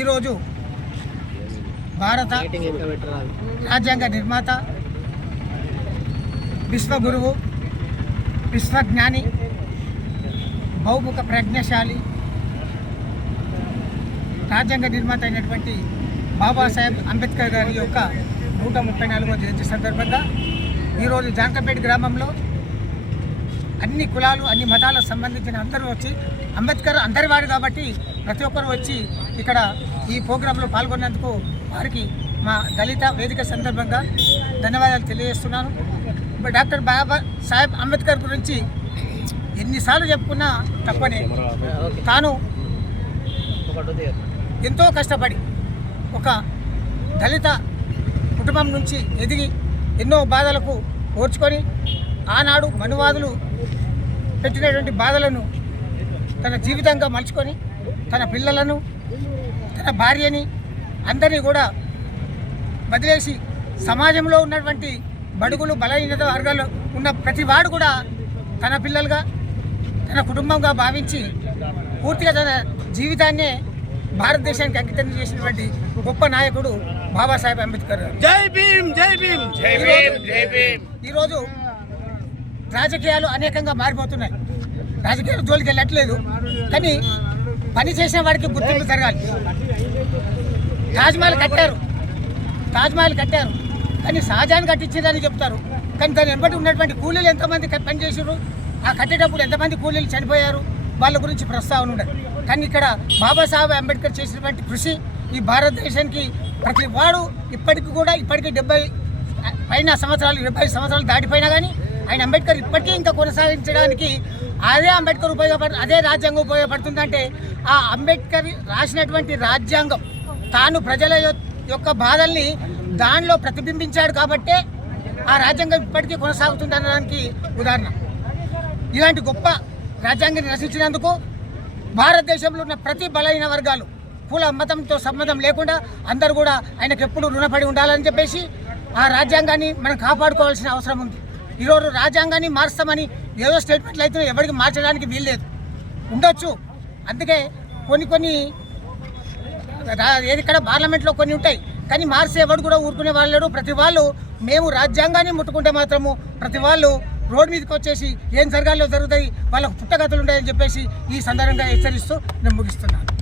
ఈరోజు భారత రాజ్యాంగ నిర్మాత విశ్వగురువు విశ్వజ్ఞాని బహుముఖ ప్రజ్ఞశాలి రాజ్యాంగ నిర్మాత అయినటువంటి బాబాసాహెబ్ అంబేద్కర్ గారి యొక్క నూట ముప్పై నాలుగవ జయంతి సందర్భంగా ఈరోజు జాంకపేట గ్రామంలో అన్ని కులాలు అన్ని మతాలకు సంబంధించిన అందరూ వచ్చి అంబేద్కర్ అందరివాడు కాబట్టి ప్రతి ఒక్కరు వచ్చి ఇక్కడ ఈ ప్రోగ్రాంలో పాల్గొన్నందుకు వారికి మా దళిత వేదిక సందర్భంగా ధన్యవాదాలు తెలియజేస్తున్నాను. డాక్టర్ బాబా సాహెబ్ అంబేద్కర్ గురించి ఎన్నిసార్లు చెప్పుకున్నా తప్పనే. తాను ఎంతో కష్టపడి ఒక దళిత కుటుంబం నుంచి ఎదిగి ఎన్నో బాధలకు ఓర్చుకొని ఆనాడు మనువాదులు పెట్టినటువంటి బాధలను తన జీవితంగా మలుచుకొని తన పిల్లలను తన భార్యని అందరినీ కూడా వదిలేసి సమాజంలో ఉన్నటువంటి బడుగులు బలహీనత వర్గాలు ఉన్న ప్రతి వాడు కూడా తన పిల్లలుగా తన కుటుంబంగా భావించి పూర్తిగా తన జీవితాన్నే భారతదేశానికి అంకితం చేసినటువంటి గొప్ప నాయకుడు బాబాసాహెబ్ అంబేద్కర్ గారు. జై భీమ్ జై భీమ్. జై భీమ్ జై భీమ్. ఈరోజు రాజకీయాలు అనేకంగా మారిపోతున్నాయి. రాజకీయాలు జోలికి వెళ్ళట్లేదు. కానీ పని చేసిన వాడికి గుర్తింపు జరగాలి. తాజ్మహల్ కట్టారు. తాజ్మహల్ కట్టారు. కానీ సహజాన్ని కట్టించిందని చెప్తారు. కానీ దాని వెంబడి ఉన్నటువంటి కూలీలు ఎంతమంది పనిచేసారు ఆ కట్టేటప్పుడు ఎంతమంది కూలీలు చనిపోయారు? వాళ్ళ గురించి ప్రస్తావన ఉండదు కానీ ఇక్కడ బాబాసాహెబ్ అంబేద్కర్ చేసినటువంటి కృషి ఈ భారతదేశానికి ప్రతి వాడు ఇప్పటికి కూడా ఇప్పటికీ డెబ్బై పైన సంవత్సరాలు డెబ్బై సంవత్సరాలు దాటిపోయినా కానీ ఆయన అంబేద్కర్ ఇప్పటికీ ఇంకా కొనసాగించడానికి అదే అంబేద్కర్ ఉపయోగపడు అదే రాజ్యాంగం ఉపయోగపడుతుందంటే ఆ అంబేద్కర్ రాసినటువంటి రాజ్యాంగం. తాను ప్రజల యొక్క బాధల్ని దానిలో ప్రతిబింబించాడు కాబట్టే ఆ రాజ్యాంగం ఇప్పటికీ కొనసాగుతుంది అనడానికి ఉదాహరణ. ఇలాంటి గొప్ప రాజ్యాంగాన్ని రచించినందుకు భారతదేశంలో ఉన్న ప్రతి బలహీన వర్గాలు కుల మతంతో సంబంధం లేకుండా అందరూ కూడా ఆయనకు ఎప్పుడు రుణపడి ఉండాలని చెప్పేసి ఆ రాజ్యాంగాన్ని మనం కాపాడుకోవాల్సిన అవసరం ఉంది. ఈరోజు రాజ్యాంగాన్ని మారుస్తామని ఏదో స్టేట్మెంట్లు అయితే ఎవరికి మార్చడానికి వీల్లేదు. ఉండొచ్చు. అందుకే కొన్ని కొన్ని రా- పార్లమెంట్లో కొన్ని ఉంటాయి. కానీ మార్చేవాడు ఎవడు కూడా ఊరుకునే వాళ్ళు లేడు ప్రతి వాళ్ళు మేము రాజ్యాంగాన్ని ముట్టుకుంటే మాత్రము ప్రతి వాళ్ళు రోడ్ మీదకి వచ్చేసి ఏం జరగాలో జరుగుతాయి వాళ్ళకు పుట్టగతులు ఉంటాయని చెప్పేసి ఈ సందర్భంగా హెచ్చరిస్తూ నేను ముగిస్తున్నాను.